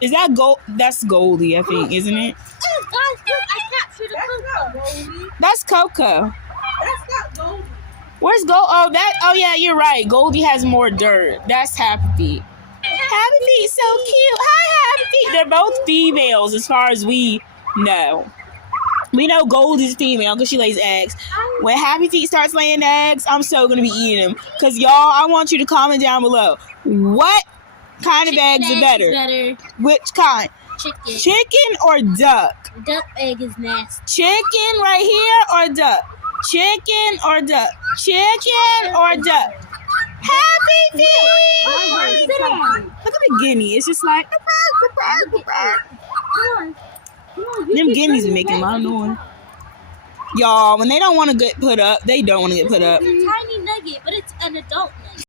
Is that gold? That's Goldie, I think, isn't it? Oh, guys, look, I captured a Coco. That's Coco. That's not Goldie. Where's Gold? Oh yeah, you're right. Goldie has more dirt. That's Happy Feet. Happy Feet, so cute. Hi, Happy Feet. They're both females, as far as we know. We know Goldie's female because she lays eggs. When Happy Feet starts laying eggs, I'm so gonna be eating them. Cause y'all, I want you to comment down below. What kind of eggs are better? Which kind? Chicken. Chicken or duck? Duck egg is nasty. Chicken right here or duck? Chicken or duck? Chicken or duck? Happy Feet! Sit down. Look at the guinea. It's just like. Them guineas be making a lot of noise. Y'all, when they don't want to get put up, they don't want to get put up. It's a tiny nugget, but it's an adult